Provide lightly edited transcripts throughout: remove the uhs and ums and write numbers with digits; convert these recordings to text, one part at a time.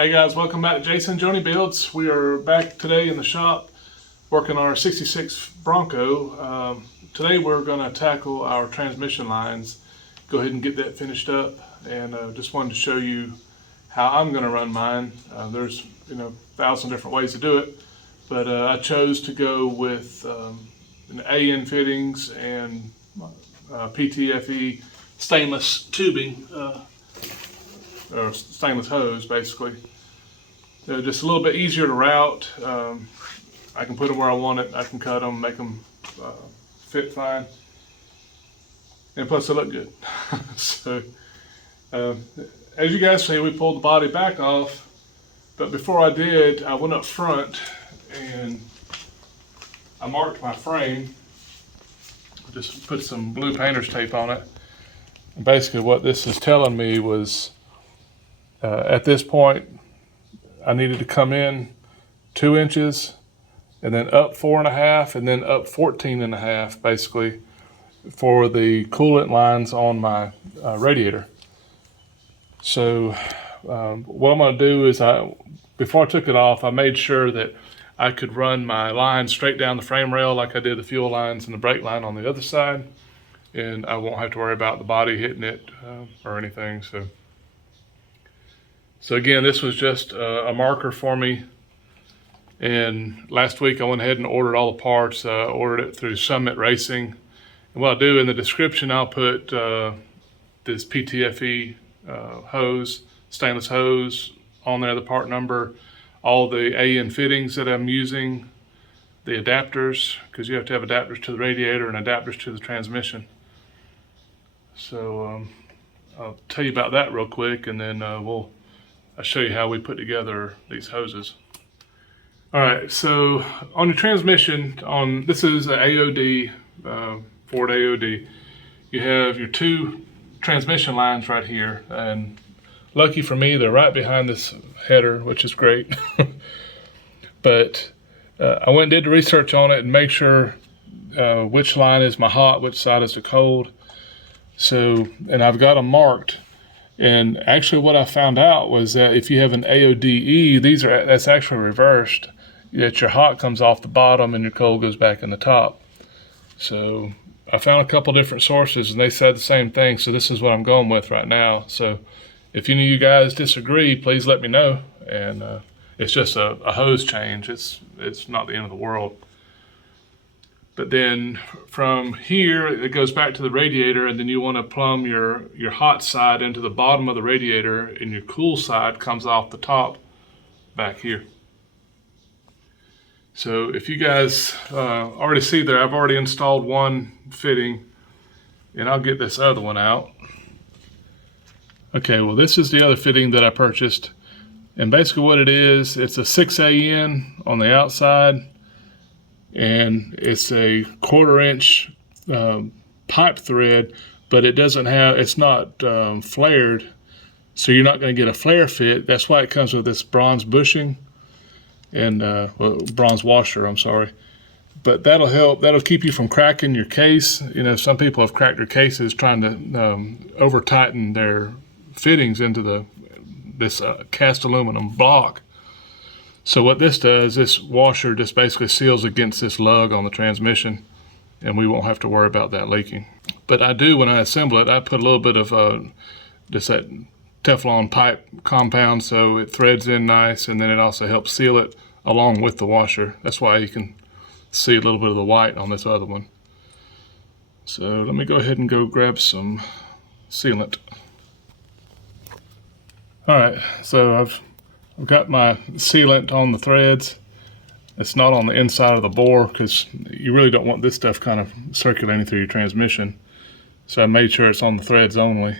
Hey guys, welcome back to Jason Joni Builds. We are back today in the shop working on our 66 Bronco. Today we're going to tackle our transmission lines, go ahead and get that finished up, and just wanted to show you how I'm going to run mine. There's 1,000 different ways to do it, but I chose to go with an AN fittings and PTFE stainless tubing, or stainless hose basically. Just a little bit easier to route. I can put them where I want it. I can cut them, make them fit fine, and plus they look good. So as you guys see, we pulled the body back off, but before I did, I went up front and I marked my frame. Just put some blue painter's tape on it. And basically what this is telling me was at this point I needed to come in 2 inches and then up 4.5 and then up 14.5 basically for the coolant lines on my radiator. So what I'm going to do is before I took it off, I made sure that I could run my line straight down the frame rail like I did the fuel lines and the brake line on the other side, and I won't have to worry about the body hitting it or anything. So again, this was just a marker for me. And last week I went ahead and ordered all the parts. Ordered it through Summit Racing. And what I'll do in the description, I'll put this PTFE hose, stainless hose on there, the part number, all the AN fittings that I'm using, the adapters, because you have to have adapters to the radiator and adapters to the transmission. So I'll tell you about that real quick, and then I'll show you how we put together these hoses. All right, so on the transmission, this is an AOD, Ford AOD. You have your 2 transmission lines right here, and lucky for me, they're right behind this header, which is great. But I went and did the research on it and make sure which line is my hot, which side is the cold. So, and I've got them marked. And actually what I found out was that if you have an AODE, that's actually reversed. That your hot comes off the bottom and your cold goes back in the top. So I found a couple different sources and they said the same thing. So this is what I'm going with right now. So if any of you guys disagree, please let me know. And it's just a hose change. It's not the end of the world. But then from here, it goes back to the radiator, and then you want to plumb your hot side into the bottom of the radiator, and your cool side comes off the top back here. So if you guys already see there, I've already installed one fitting, and I'll get this other one out. Okay, well this is the other fitting that I purchased. And basically what it is, it's a 6AN on the outside, and it's a 1/4 inch pipe thread, but it's not flared, so you're not going to get a flare fit. That's why it comes with this bronze bushing and bronze washer, I'm sorry. But that'll keep you from cracking your case. Some people have cracked their cases trying to over tighten their fittings into this cast aluminum block. So what this does, this washer just basically seals against this lug on the transmission, and we won't have to worry about that leaking. But I do, when I assemble it, I put a little bit of just that Teflon pipe compound so it threads in nice, and then it also helps seal it along with the washer. That's why you can see a little bit of the white on this other one. So let me go ahead and go grab some sealant. All right, so I've got my sealant on the threads. It's not on the inside of the bore because you really don't want this stuff kind of circulating through your transmission. So I made sure it's on the threads only.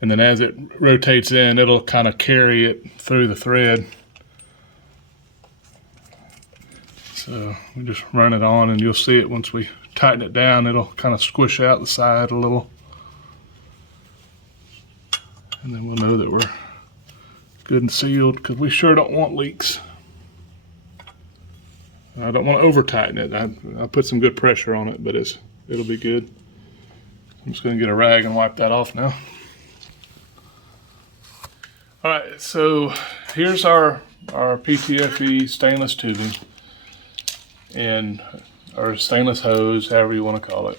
And then as it rotates in, it'll kind of carry it through the thread. So we just run it on, and you'll see it once we tighten it down, it'll kind of squish out the side a little. And then we'll know that we're good and sealed, because we sure don't want leaks. I don't want to over tighten it. I put some good pressure on it, but it'll be good. I'm just going to get a rag and wipe that off now. All right, so here's our PTFE stainless tubing and our stainless hose, however you want to call it.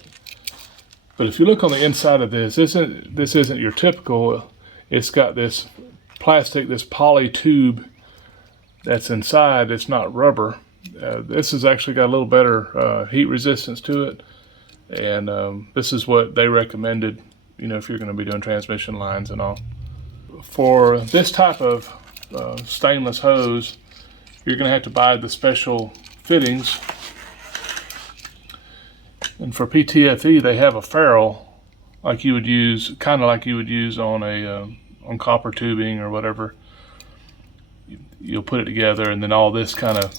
But if you look on the inside of this isn't your typical. It's got this plastic, this poly tube that's inside. It's not rubber. This has actually got a little better heat resistance to it, and this is what they recommended, you know, if you're going to be doing transmission lines and all. For this type of stainless hose, you're going to have to buy the special fittings. And for PTFE, they have a ferrule, like you would use, kind of like you would use on a on copper tubing or whatever. You'll put it together, and then all this kind of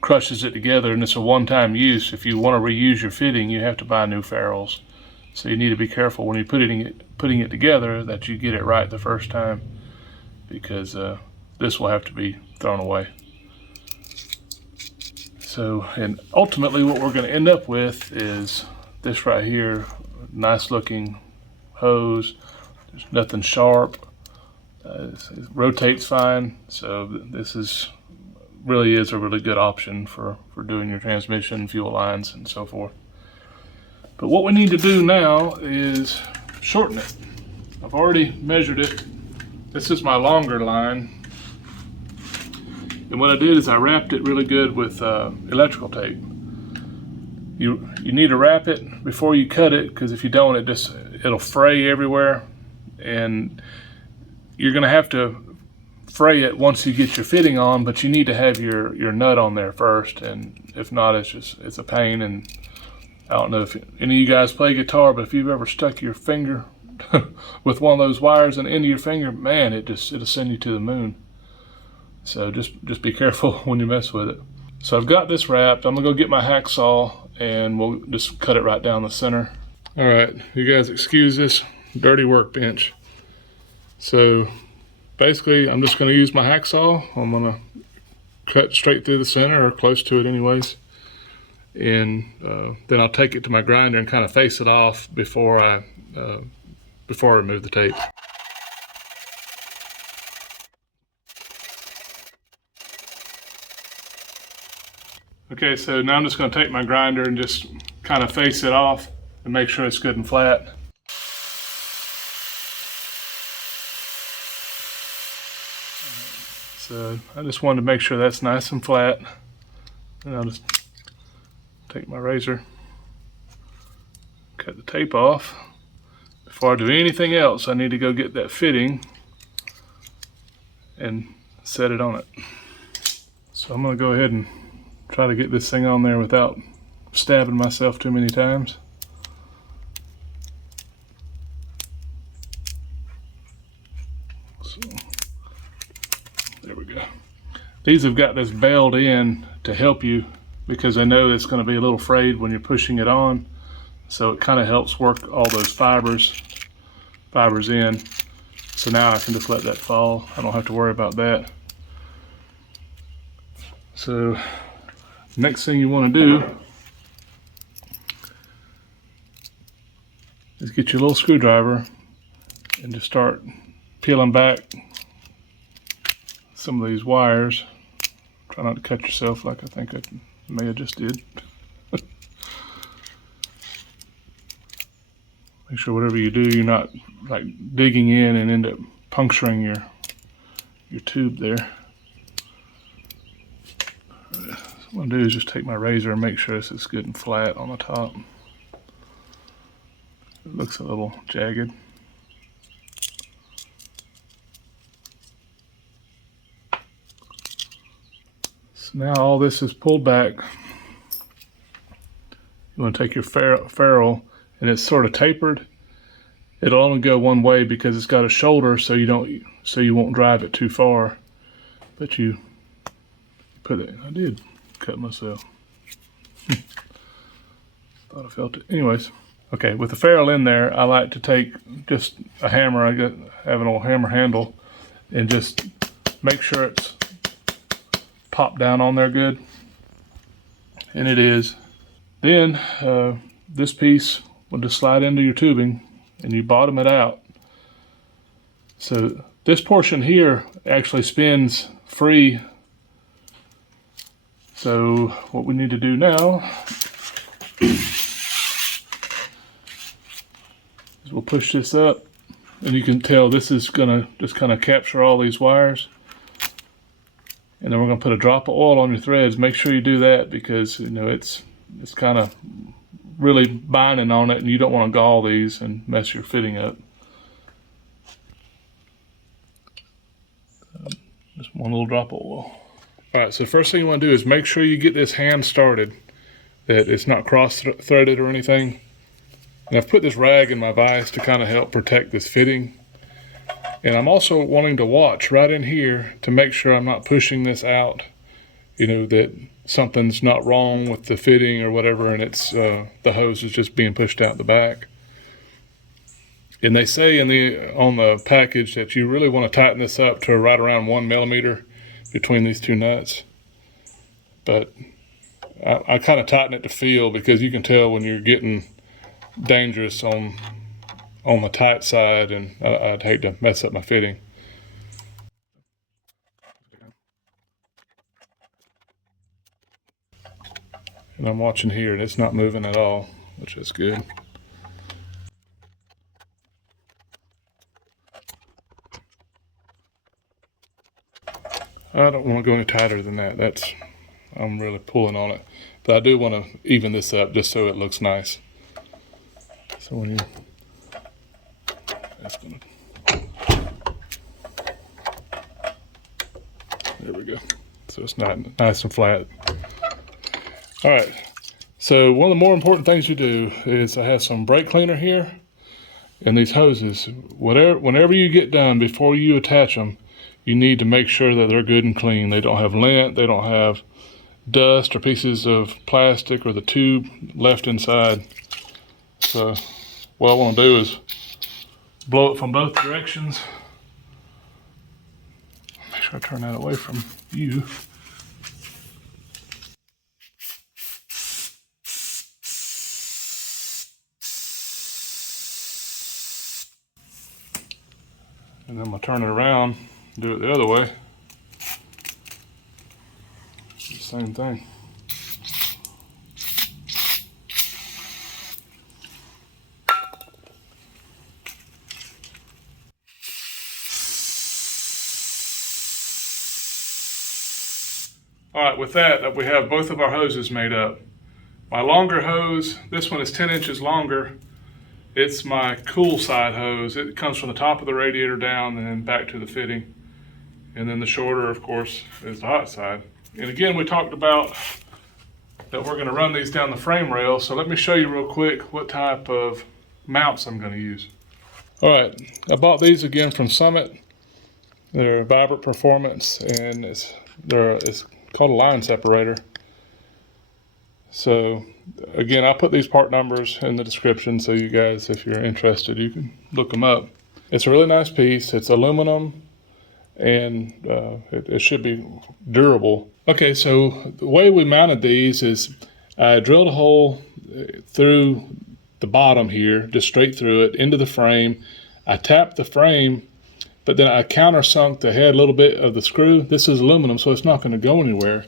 crushes it together, and it's a one-time use. If you want to reuse your fitting, you have to buy new ferrules. So you need to be careful when you're putting it together that you get it right the first time, because this will have to be thrown away. So, and ultimately what we're going to end up with is this right here, nice looking hose. There's nothing sharp. It rotates fine. So this really is a really good option for doing your transmission, fuel lines, and so forth. But what we need to do now is shorten it. I've already measured it. This is my longer line. And what I did is I wrapped it really good with electrical tape. You need to wrap it before you cut it, because if you don't, it'll fray everywhere, and you're going to have to fray it once you get your fitting on. But you need to have your nut on there first, and if not, it's a pain. And I don't know if any of you guys play guitar, but if you've ever stuck your finger with one of those wires in the end of your finger, man, it'll send you to the moon. So just be careful when you mess with it. So I've got this wrapped. I'm gonna go get my hacksaw and we'll just cut it right down the center. All right, you guys excuse this dirty workbench. So basically I'm just gonna use my hacksaw. I'm gonna cut straight through the center, or close to it anyways. And then I'll take it to my grinder and kind of face it off before I remove the tape. Okay, so now I'm just going to take my grinder and just kind of face it off and make sure it's good and flat. So I just wanted to make sure that's nice and flat. And I'll just take my razor, cut the tape off. Before I do anything else, I need to go get that fitting and set it on it. So I'm going to go ahead and try to get this thing on there without stabbing myself too many times. So there we go. These have got this bailed in to help you, because I know it's going to be a little frayed when you're pushing it on. So it kind of helps work all those fibers in. So now I can just let that fall. I don't have to worry about that. So next thing you want to do is get your little screwdriver and just start peeling back some of these wires. Try not to cut yourself like I think I may have just did. Make sure whatever you do, you're not like digging in and end up puncturing your tube there. What I'm going to do is just take my razor and make sure this is good and flat on the top. It looks a little jagged. So now all this is pulled back. You want to take your ferrule, and it's sort of tapered. It'll only go one way because it's got a shoulder, so you won't drive it too far. But you put it. I did cut myself. Thought I felt it. Anyways, okay. With the ferrule in there, I like to take just a hammer. I have an old hammer handle, and just make sure it's popped down on there good. And it is. Then this piece will just slide into your tubing, and you bottom it out. So This portion here actually spins free. So what we need to do now is we'll push this up, and you can tell this is gonna just kind of capture all these wires. And then we're gonna put a drop of oil on your threads. Make sure you do that because you know it's kind of really binding on it, and you don't want to gall these and mess your fitting up. Just one little drop of oil. All right, so the first thing you want to do is make sure you get this hand started, that it's not cross-threaded or anything. And I've put this rag in my vise to kind of help protect this fitting. And I'm also wanting to watch right in here to make sure I'm not pushing this out, you know, that something's not wrong with the fitting or whatever, and it's the hose is just being pushed out the back. And they say on the package that you really want to tighten this up to right around 1 millimeter between these two nuts. But I kind of tighten it to feel, because you can tell when you're getting dangerous on the tight side, and I'd hate to mess up my fitting. And I'm watching here, and it's not moving at all, which is good. I don't want to go any tighter than that. I'm really pulling on it. But I do want to even this up just so it looks nice. So when there we go. So it's not nice and flat. All right. So one of the more important things you do is I have some brake cleaner here, and these hoses. Whenever you get done, before you attach them, you need to make sure that they're good and clean. They don't have lint, they don't have dust or pieces of plastic or the tube left inside. So what I want to do is blow it from both directions. Make sure I turn that away from you. And then I'm going to turn it around, do it the other way. Same thing. All right, with that, we have both of our hoses made up. My longer hose, this one is 10 inches longer. It's my cool side hose. It comes from the top of the radiator down and then back to the fitting. And then the shorter, of course, is the hot side. And again, we talked about that we're going to run these down the frame rail. So let me show you real quick what type of mounts I'm going to use. All right, I bought these again from Summit. They're Vibrant Performance, and it's called a line separator. So again, I'll put these part numbers in the description so you guys, if you're interested, you can look them up. It's a really nice piece. It's aluminum, and it should be durable. Okay, so the way we mounted these is I drilled a hole through the bottom here, just straight through it, into the frame. I tapped the frame, but then I countersunk the head a little bit of the screw. This is aluminum, so it's not going to go anywhere.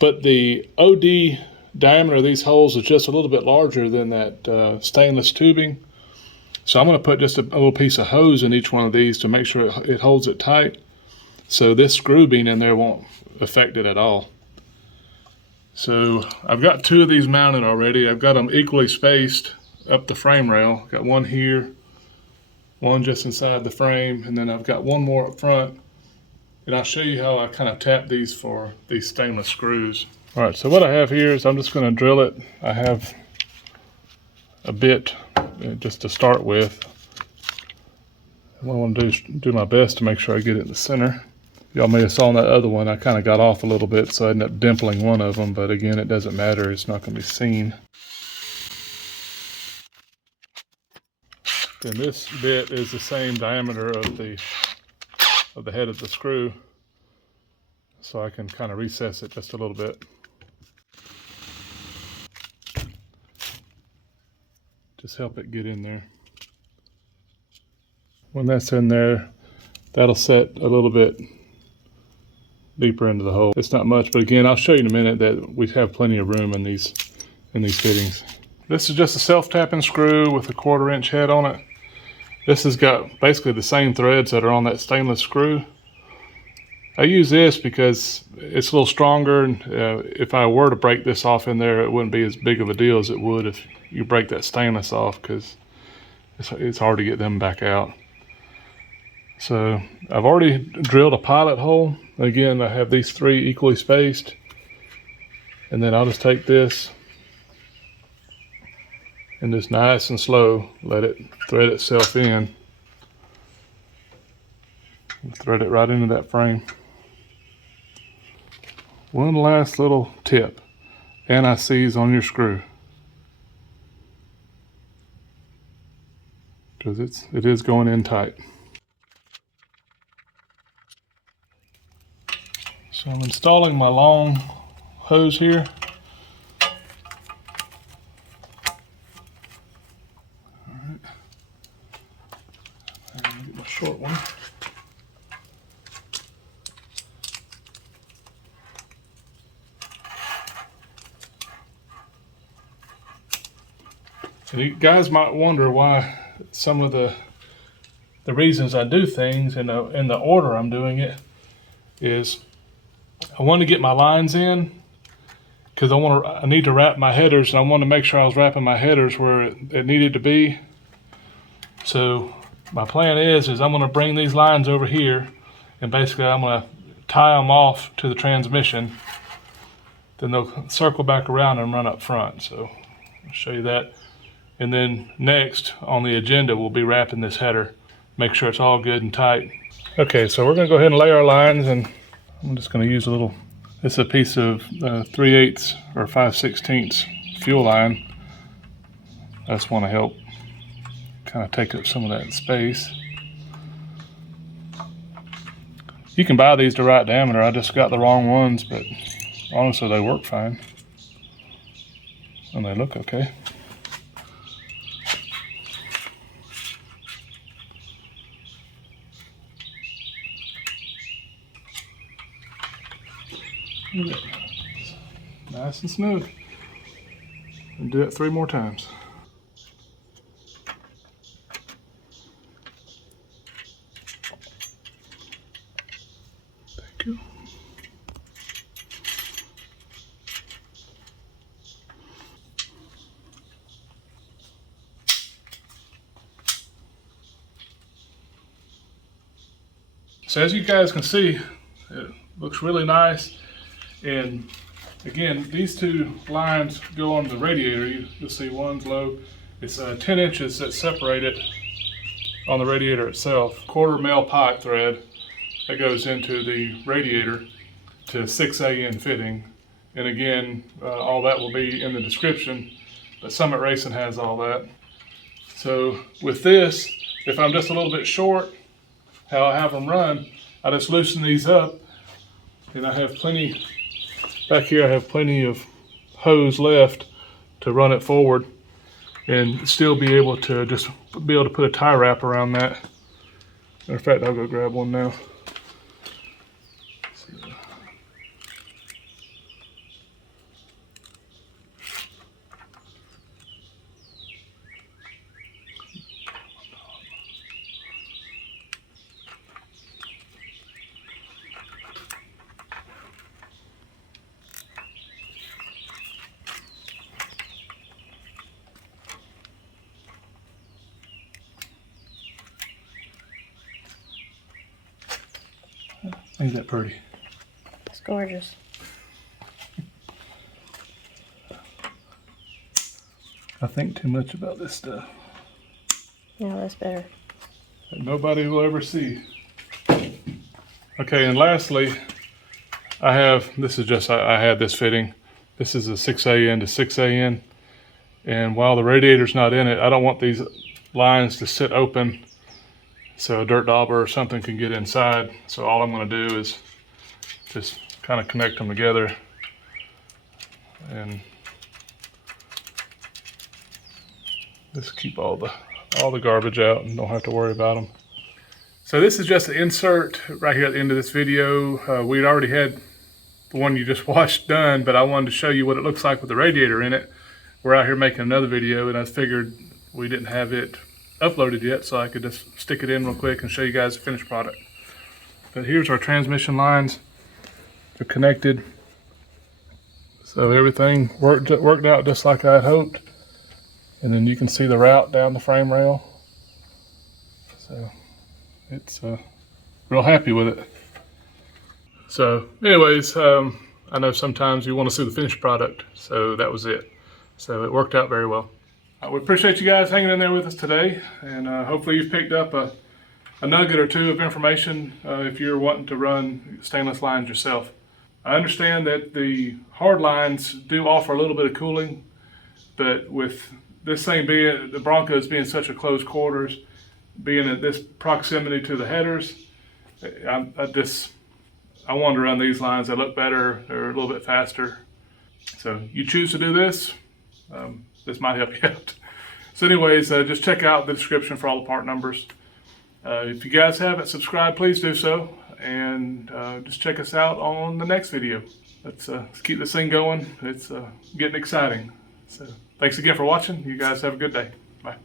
But the OD diameter of these holes is just a little bit larger than that stainless tubing. So I'm going to put just a little piece of hose in each one of these to make sure it holds it tight. So this screw being in there won't affect it at all. So I've got two of these mounted already. I've got them equally spaced up the frame rail. Got one here, one just inside the frame, and then I've got one more up front. And I'll show you how I kind of tap these for these stainless screws. All right, so what I have here is I'm just going to drill it. I have a bit just to start with. What I want to do is do my best to make sure I get it in the center. Y'all may have saw on that other one, I kind of got off a little bit, so I ended up dimpling one of them, but again, it doesn't matter. It's not going to be seen. And this bit is the same diameter of the head of the screw, so I can kind of recess it just a little bit. Just help it get in there. When that's in there, That'll set a little bit deeper into the hole. It's not much, but again, I'll show you in a minute that we have plenty of room in these fittings. This is just a self-tapping screw with a 1/4 inch head on it. This has got basically the same threads that are on that stainless screw. I use this because it's a little stronger, and if I were to break this off in there, it wouldn't be as big of a deal as it would if you break that stainless off, because it's hard to get them back out. So I've already drilled a pilot hole. Again, I have these 3 equally spaced, and then I'll just take this and just nice and slow let it thread itself in. Thread it right into that frame. One last little tip: anti-seize on your screw, because it is going in tight. So I'm installing my long hose here. All right. I'm gonna get my short one. And you guys might wonder why some of the reasons I do things in the order I'm doing it is I want to get my lines in, because I need to wrap my headers, and I want to make sure I was wrapping my headers where it needed to be. So my plan is I'm going to bring these lines over here, and basically I'm going to tie them off to the transmission. Then they'll circle back around and run up front. So I'll show you that. And then next on the agenda, we'll be wrapping this header. Make sure it's all good and tight. Okay, so we're going to go ahead and lay our lines, and I'm just going to use this is a piece of 3/8 or 5/16 fuel line. I just want to help kind of take up some of that space. You can buy these the right diameter. I just got the wrong ones, but honestly they work fine. And they look okay. Nice and smooth. And do it 3 more times. Thank you. So as you guys can see, it looks really nice. And again, these 2 lines go on the radiator. You'll see one's low. It's 10 inches that separate it on the radiator itself. 1/4 male pipe thread that goes into the radiator to 6A fitting. And again, all that will be in the description, but Summit Racing has all that. So with this, if I'm just a little bit short, how I have them run, I just loosen these up, and I have plenty. Back here I have plenty of hose left to run it forward and still be able to put a tie wrap around that. Matter of fact, I'll go grab one now. Ain't that pretty? It's gorgeous. I think too much about this stuff. No, that's better. That nobody will ever see. Okay, and lastly, I had this fitting. This is a 6A to 6A, and while the radiator's not in it, I don't want these lines to sit open so a dirt dauber or something can get inside. So all I'm going to do is just kind of connect them together and just keep all the garbage out and don't have to worry about them. So this is just an insert right here at the end of this video. We'd already had the one you just watched done, but I wanted to show you what it looks like with the radiator in it. We're out here making another video, and I figured we didn't have it uploaded yet, so I could just stick it in real quick and show you guys the finished product. But here's our transmission lines. They're connected. So everything worked out just like I had hoped. And then you can see the route down the frame rail. So it's real happy with it. So anyways, I know sometimes you want to see the finished product, so that was it. So it worked out very well. We appreciate you guys hanging in there with us today, and hopefully you've picked up a nugget or two of information if you're wanting to run stainless lines yourself. I understand that the hard lines do offer a little bit of cooling, but with this thing being, the Broncos being such a close quarters, being at this proximity to the headers, I want to run these lines. They look better, they're a little bit faster. So you choose to do this, this might help you out. So anyways, just check out the description for all the part numbers. If you guys haven't subscribed, please do so. And just check us out on the next video. Let's keep this thing going. It's getting exciting. So thanks again for watching. You guys have a good day. Bye.